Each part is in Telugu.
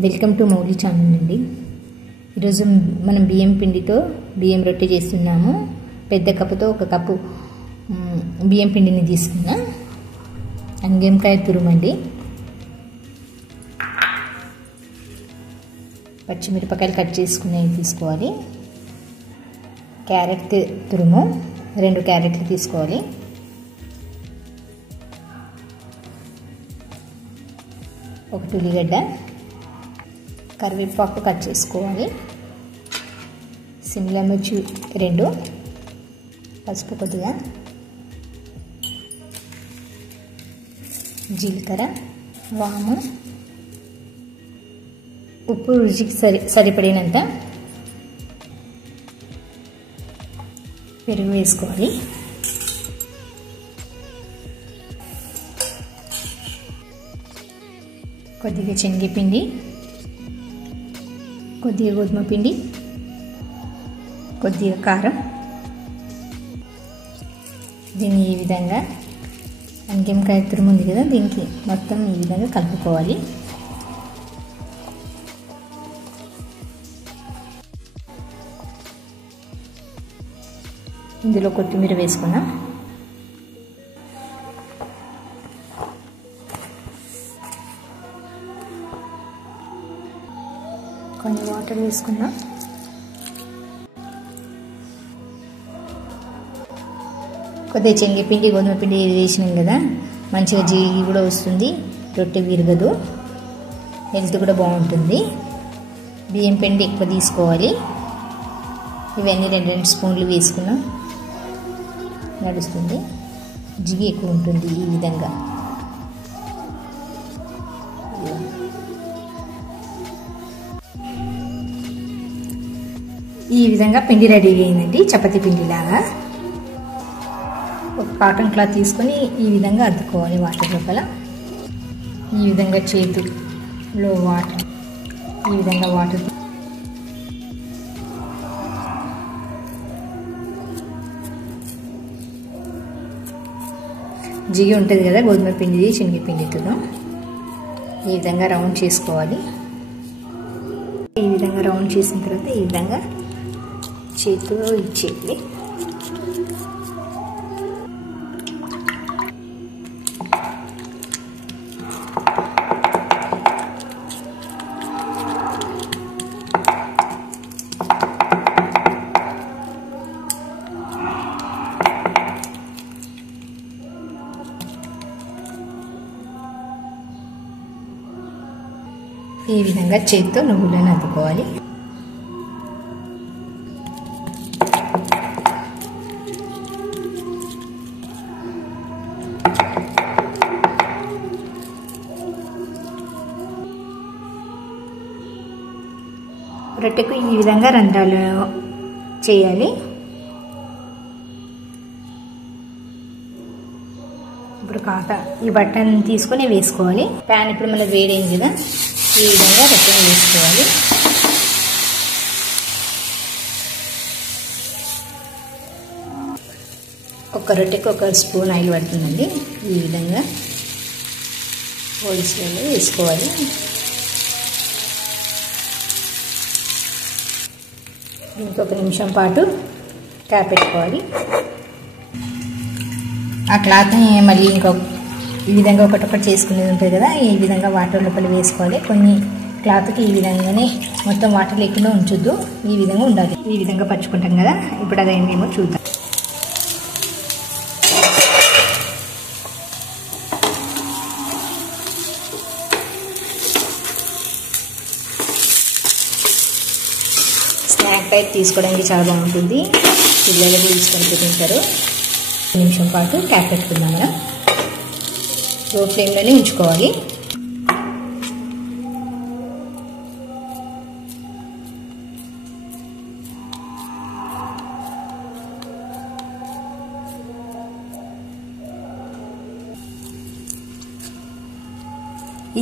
వెల్కమ్ టు మౌలి ఛానల్ అండి. ఈరోజు మనం బియ్యం పిండితో బియ్యం రొట్టె చేస్తున్నాము. పెద్ద కప్పుతో ఒక కప్పు బియ్యం పిండిని తీసుకున్నా. అంగెంకాయ తురుమండి, పచ్చిమిరపకాయలు కట్ చేసుకునేవి తీసుకోవాలి. క్యారెట్ తురుము 2 క్యారెట్లు తీసుకోవాలి. ఒక ఉల్లిగడ్డ, కరివేపాకు కట్ చేసుకోవాలి. సిమ్లా మిర్చి 2, పసుపు కొద్దిగా, జీలకర్ర, వాము, ఉప్పు రుచికి సరిపడినంత, పెరుగు వేసుకోవాలి. కొద్దిగా శనగపిండి, కొద్దిగా గోధుమ పిండి, కొద్దిగా కారం. దీన్ని ఈ విధంగా అంగెంకాయ తురుము ఉంది కదా, దీనికి మొత్తం ఈ విధంగా కలుపుకోవాలి. ఇందులో కొత్తిమీర వేసుకున్నాం. కొన్ని వాటర్ వేసుకున్నాం. కొద్దిగా శనగపిండి, గోధుమ పిండి వేసినాం కదా, మంచిగా జీగి కూడా వస్తుంది, రొట్టె విరగదు, హెల్త్ కూడా బాగుంటుంది. బియ్యం పిండి ఎక్కువ తీసుకోవాలి. ఇవన్నీ 2 స్పూన్లు వేసుకున్నాం, నడుస్తుంది. జిగి ఎక్కువ ఉంటుంది. ఈ విధంగా పిండి రెడీ అయిందండి, చపాతీ పిండిలాగా. ఒక కాటన్ క్లాత్ తీసుకొని ఈ విధంగా అద్దుకోవాలి వాటర్ లోపల. ఈ విధంగా చేతిలో వాటర్, ఈ విధంగా వాటర్ జిగి ఉంటుంది కదా, గోధుమ పిండిది శనగపిండితో ఈ విధంగా రౌండ్ చేసుకోవాలి. ఈ విధంగా రౌండ్ చేసిన తర్వాత ఈ విధంగా చేతితో ఇచ్చేయాలి. ఈ విధంగా చేతితో నువ్వులను అద్దుకోవాలి. రొట్టెకు ఈ విధంగా రంధ్రాలు చేయాలి. ఇప్పుడు ఈ బట్టను తీసుకొని వేసుకోవాలి. ప్యాన్ ఇప్పుడు మళ్ళీ వేడైంది కదా, ఈ విధంగా రొట్టెను వేసుకోవాలి. ఒక రొట్టెకి 1 స్పూన్ ఆయిల్ పడుతుందండి. ఈ విధంగా హోల్స్లో వేసుకోవాలి. దీనికి 1 నిమిషం పాటు క్యాప్ పెట్టుకోవాలి. ఆ క్లాత్ని మళ్ళీ ఈ విధంగా ఒకటొకటి చేసుకునేది ఉంటుంది కదా, ఈ విధంగా వాటర్ లోపల వేసుకోవాలి. కొన్ని క్లాత్కి ఈ విధంగానే మొత్తం వాటర్ లేకుండా ఉంచొద్దు, ఈ విధంగా ఉండాలి. ఈ విధంగా పరుచుకుంటాం కదా, ఇప్పుడు అదేమో చూద్దాం. స్నాక్ టైప్ తీసుకోవడానికి చాలా బాగుంటుంది, పిల్లలు తీసుకొని తింటారు. 1 నిమిషం పాటు క్యాప్ పెట్టుకుందాం. మనం లో ఫ్లేమ్లోనే ఉంచుకోవాలి.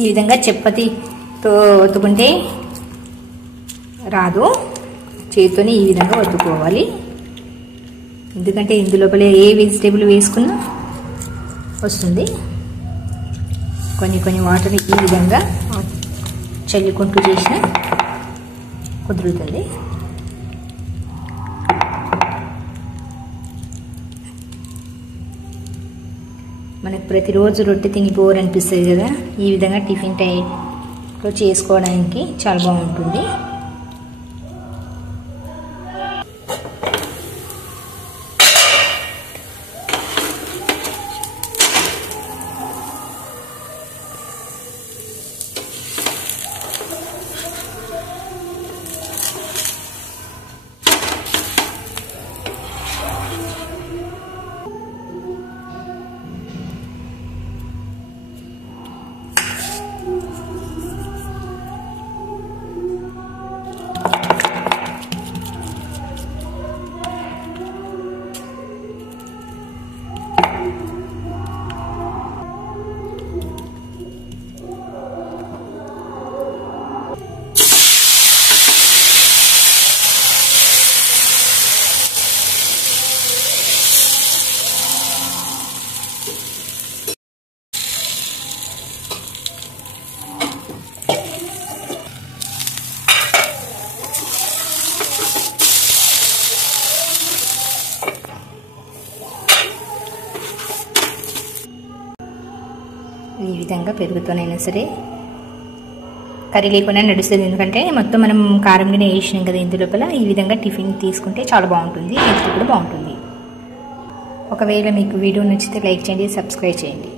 ఈ విధంగా చపాతీతో ఒత్తుకుంటే రాదు, చేతితోనే ఈ విధంగా ఒత్తుకోవాలి. ఎందుకంటే ఇందులోపల ఏ వెజిటేబుల్ వేసుకున్నా వస్తుంది. కొన్ని వాటర్ ఈ విధంగా చల్లుకుంటూ చేసిన కుదురుతుంది. మనకు ప్రతిరోజు రొట్టె తిని బోర్ అనిపిస్తుంది కదా, ఈ విధంగా టిఫిన్ టైంలో చేసుకోవడానికి చాలా బాగుంటుంది. ఈ విధంగా పెరుగుతూనైనా సరే కర్రీ లేకుండా నడుస్తుంది, ఎందుకంటే మొత్తం మనం కారంగానే వేసినాం కదా ఇందు లోపల. ఈ విధంగా టిఫిన్ తీసుకుంటే చాలా బాగుంటుంది, హెల్త్ కూడా బాగుంటుంది. ఒకవేళ మీకు వీడియో నచ్చితే లైక్ చేయండి, సబ్స్క్రైబ్ చేయండి.